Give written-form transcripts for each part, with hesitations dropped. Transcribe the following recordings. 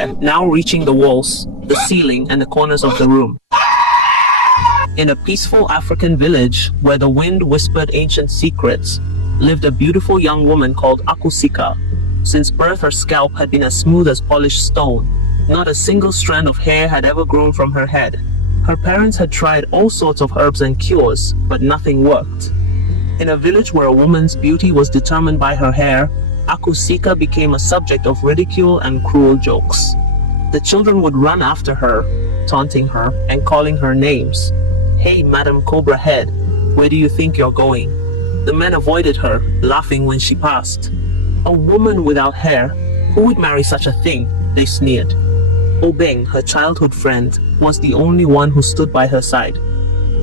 hair now reaching the walls, the ceiling, and the corners of the room. In a peaceful African village where the wind whispered ancient secrets, lived a beautiful young woman called Akusika. Since birth, her scalp had been as smooth as polished stone. Not a single strand of hair had ever grown from her head. Her parents had tried all sorts of herbs and cures, but nothing worked. In a village where a woman's beauty was determined by her hair, Akusika became a subject of ridicule and cruel jokes. The children would run after her, taunting her and calling her names. "Hey, Madam Cobra Head, where do you think you're going?" The men avoided her, laughing when she passed. "A woman without hair? Who would marry such a thing?" they sneered. Obeng, her childhood friend, was the only one who stood by her side.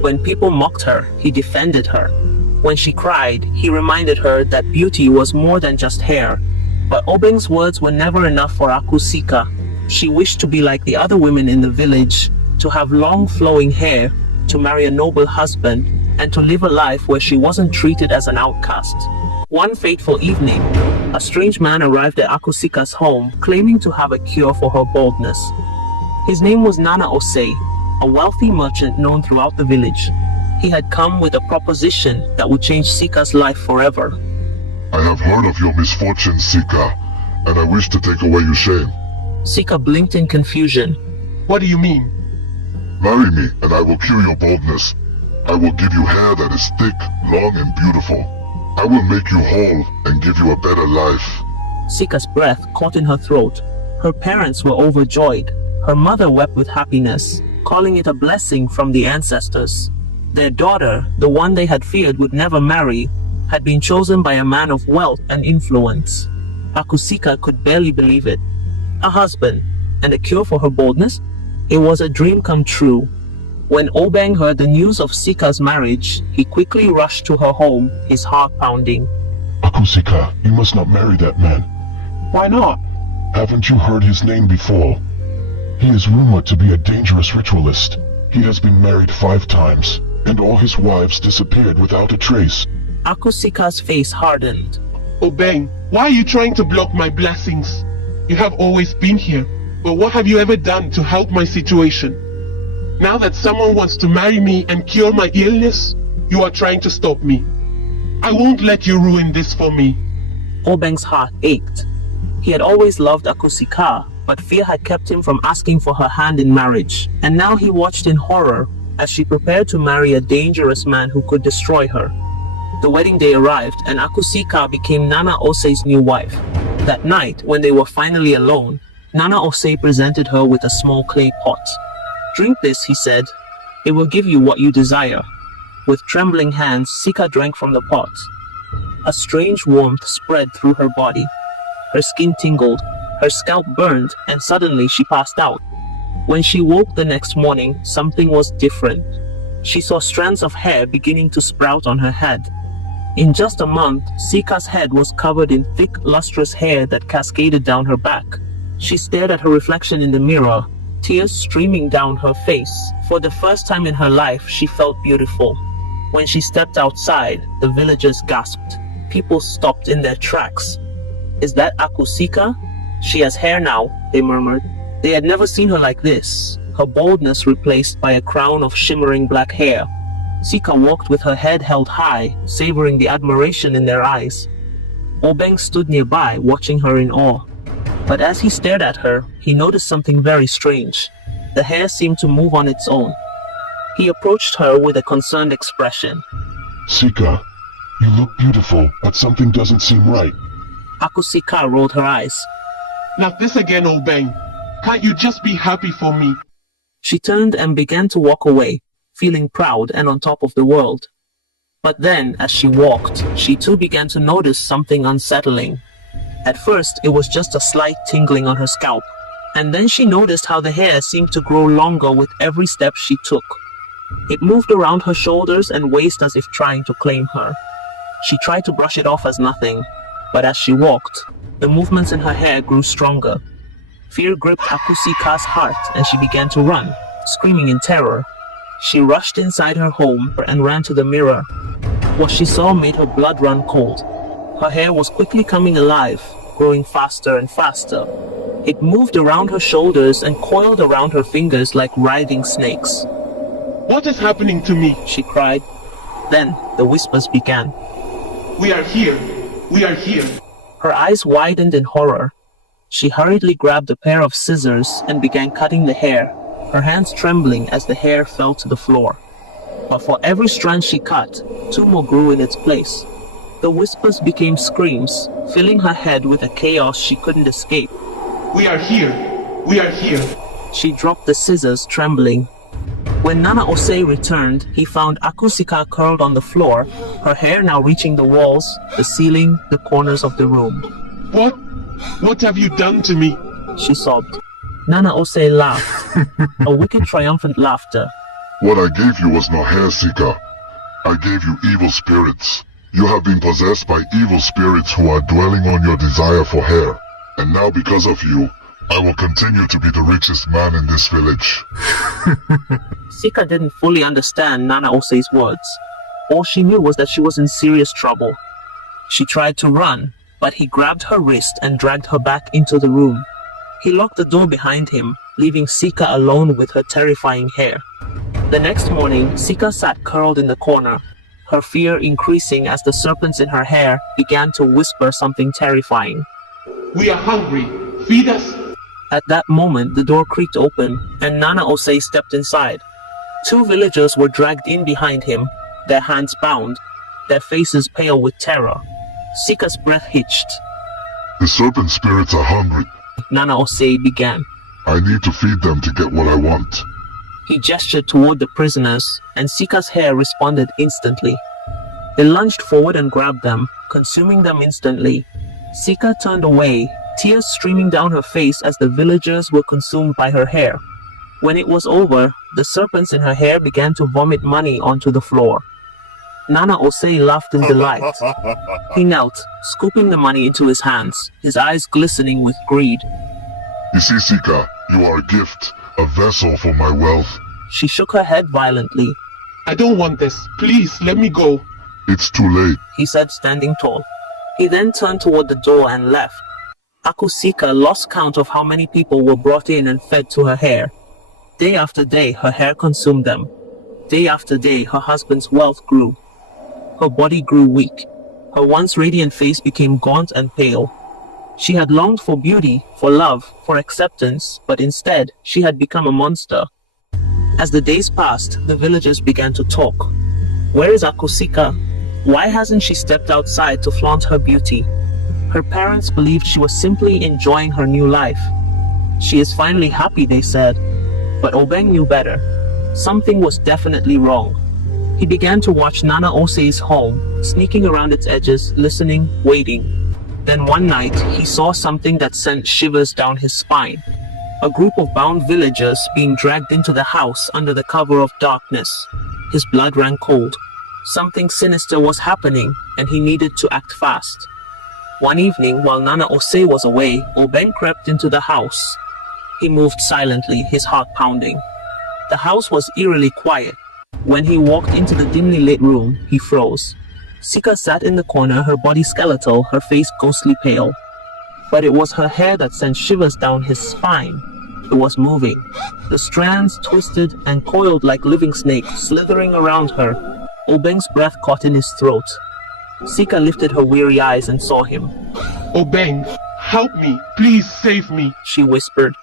When people mocked her, he defended her. When she cried, he reminded her that beauty was more than just hair. But Obeng's words were never enough for Akusika. She wished to be like the other women in the village, to have long flowing hair, to marry a noble husband, and to live a life where she wasn't treated as an outcast. One fateful evening, a strange man arrived at Akusika's home, claiming to have a cure for her baldness. His name was Nana Osei, a wealthy merchant known throughout the village. He had come with a proposition that would change Sika's life forever. "I have heard of your misfortunes, Sika, and I wish to take away your shame." Sika blinked in confusion. What do you mean? "Marry me, and I will cure your baldness. I will give you hair that is thick, long, and beautiful. I will make you whole and give you a better life." Sika's breath caught in her throat. Her parents were overjoyed. Her mother wept with happiness, calling it a blessing from the ancestors. Their daughter, the one they had feared would never marry, had been chosen by a man of wealth and influence. Akusika could barely believe it. A husband, and a cure for her baldness? It was a dream come true. When Obeng heard the news of Sika's marriage, he quickly rushed to her home, his heart pounding. "Akusika, you must not marry that man. Why not? Haven't you heard his name before? He is rumored to be a dangerous ritualist. He has been married 5 times, and all his wives disappeared without a trace." Akusika's face hardened. Obeng, why are you trying to block my blessings? You have always been here, but what have you ever done to help my situation? Now that someone wants to marry me and cure my illness, you are trying to stop me. I won't let you ruin this for me. Obeng's heart ached. He had always loved Akusika, but fear had kept him from asking for her hand in marriage, and now he watched in horror as she prepared to marry a dangerous man who could destroy her. The wedding day arrived, and Akusika became Nana Osei's new wife. That night, when they were finally alone, Nana Osei presented her with a small clay pot. "Drink this," he said. "It will give you what you desire." With trembling hands, Sika drank from the pot. A strange warmth spread through her body. Her skin tingled, her scalp burned, and suddenly she passed out. When she woke the next morning, something was different. She saw strands of hair beginning to sprout on her head. In just a month, Sika's head was covered in thick, lustrous hair that cascaded down her back. She stared at her reflection in the mirror, tears streaming down her face. For the first time in her life, she felt beautiful. When she stepped outside, the villagers gasped. People stopped in their tracks. "Is that Akusika? She has hair now," they murmured. They had never seen her like this, her baldness replaced by a crown of shimmering black hair. Sika walked with her head held high, savoring the admiration in their eyes. Obeng stood nearby, watching her in awe. But as he stared at her, he noticed something very strange. The hair seemed to move on its own. He approached her with a concerned expression. "Sika, you look beautiful, but something doesn't seem right." Akusika rolled her eyes. Not this again, Obeng. Can't you just be happy for me? She turned and began to walk away, feeling proud and on top of the world. But then, as she walked, she too began to notice something unsettling. At first, it was just a slight tingling on her scalp, and then she noticed how the hair seemed to grow longer with every step she took. It moved around her shoulders and waist as if trying to claim her. She tried to brush it off as nothing, but as she walked, the movements in her hair grew stronger. Fear gripped Akusika's heart and she began to run, screaming in terror. She rushed inside her home and ran to the mirror. What she saw made her blood run cold. Her hair was quickly coming alive, growing faster and faster. It moved around her shoulders and coiled around her fingers like writhing snakes. What is happening to me? She cried. Then the whispers began. We are here. We are here. Her eyes widened in horror. She hurriedly grabbed a pair of scissors and began cutting the hair, her hands trembling as the hair fell to the floor. But for every strand she cut, 2 more grew in its place. The whispers became screams, filling her head with a chaos she couldn't escape. We are here. We are here. She dropped the scissors, trembling. When Nana Osei returned, he found Akusika curled on the floor, her hair now reaching the walls, the ceiling, the corners of the room. What? What have you done to me? She sobbed. Nana Osei laughed, a wicked triumphant laughter. What I gave you was no hair, Sika. I gave you evil spirits. You have been possessed by evil spirits who are dwelling on your desire for hair. And now because of you, I will continue to be the richest man in this village. Sika didn't fully understand Nana Osei's words. All she knew was that she was in serious trouble. She tried to run, but he grabbed her wrist and dragged her back into the room. He locked the door behind him, leaving Sika alone with her terrifying hair. The next morning, Sika sat curled in the corner, her fear increasing as the serpents in her hair began to whisper something terrifying. We are hungry. Feed us. At that moment, the door creaked open, and Nana Osei stepped inside. 2 villagers were dragged in behind him, their hands bound, their faces pale with terror. Sika's breath hitched. The serpent spirits are hungry. Nana Osei began. I need to feed them to get what I want. He gestured toward the prisoners, and Sika's hair responded instantly. They lunged forward and grabbed them, consuming them instantly. Sika turned away, tears streaming down her face as the villagers were consumed by her hair. When it was over, the serpents in her hair began to vomit money onto the floor. Nana Osei laughed in delight. He knelt, scooping the money into his hands, his eyes glistening with greed. You see, Sika, you are a gift, a vessel for my wealth. She shook her head violently. I don't want this. Please, let me go. It's too late. He said, standing tall. He then turned toward the door and left. Akusika lost count of how many people were brought in and fed to her hair. Day after day, her hair consumed them. Day after day, her husband's wealth grew. Her body grew weak. Her once radiant face became gaunt and pale. She had longed for beauty, for love, for acceptance, but instead, she had become a monster. As the days passed, the villagers began to talk. Where is Akusika? Why hasn't she stepped outside to flaunt her beauty? Her parents believed she was simply enjoying her new life. She is finally happy, they said. But Obeng knew better. Something was definitely wrong. He began to watch Nana Osei's home, sneaking around its edges, listening, waiting. Then one night, he saw something that sent shivers down his spine. A group of bound villagers being dragged into the house under the cover of darkness. His blood ran cold. Something sinister was happening, and he needed to act fast. One evening, while Nana Osei was away, Obeng crept into the house. He moved silently, his heart pounding. The house was eerily quiet. When he walked into the dimly lit room, he froze. Sika sat in the corner, her body skeletal, her face ghostly pale. But it was her hair that sent shivers down his spine. It was moving. The strands twisted and coiled like living snakes, slithering around her. Obeng's breath caught in his throat. Sika lifted her weary eyes and saw him. Obeng, help me. Please save me. She whispered.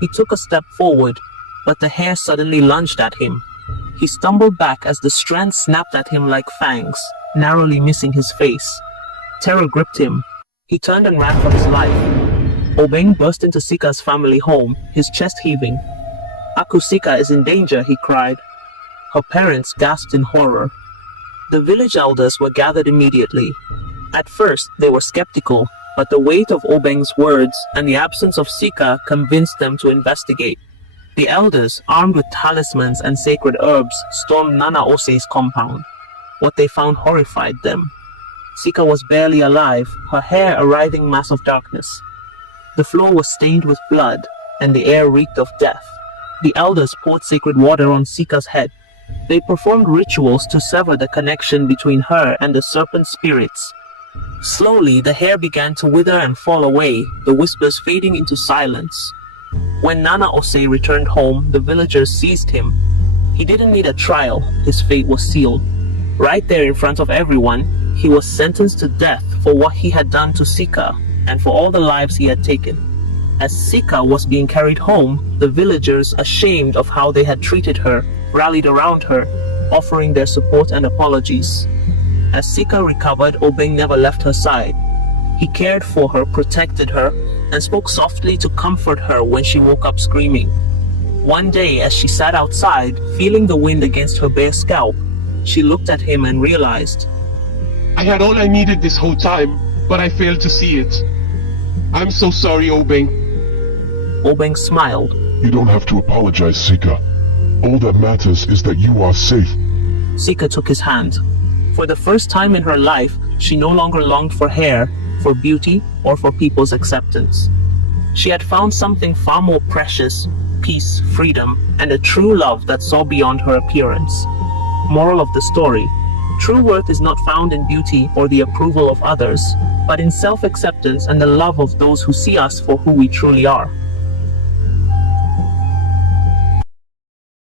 He took a step forward, but the hair suddenly lunged at him. He stumbled back as the strands snapped at him like fangs, narrowly missing his face. Terror gripped him. He turned and ran for his life. Obeng burst into Sika's family home, his chest heaving. Akusika is in danger, he cried. Her parents gasped in horror. The village elders were gathered immediately. At first, they were skeptical, but the weight of Obeng's words and the absence of Sika convinced them to investigate. The elders, armed with talismans and sacred herbs, stormed Nana Osei's compound. What they found horrified them. Sika was barely alive, her hair a writhing mass of darkness. The floor was stained with blood, and the air reeked of death. The elders poured sacred water on Sika's head. They performed rituals to sever the connection between her and the serpent spirits. Slowly, the hair began to wither and fall away, the whispers fading into silence. When Nana Osei returned home, the villagers seized him. He didn't need a trial, his fate was sealed. Right there in front of everyone, he was sentenced to death for what he had done to Sika and for all the lives he had taken. As Sika was being carried home, the villagers, ashamed of how they had treated her, rallied around her, offering their support and apologies. As Sika recovered, Obeng never left her side. He cared for her, protected her, and spoke softly to comfort her when she woke up screaming. One day, as she sat outside, feeling the wind against her bare scalp, she looked at him and realized, I had all I needed this whole time, but I failed to see it. I'm so sorry, Obeng. Obeng smiled. You don't have to apologize, Sika. All that matters is that you are safe. Sika took his hand. For the first time in her life, she no longer longed for hair, for beauty, or for people's acceptance. She had found something far more precious, peace, freedom, and a true love that saw beyond her appearance. Moral of the story: true worth is not found in beauty or the approval of others, but in self-acceptance and the love of those who see us for who we truly are.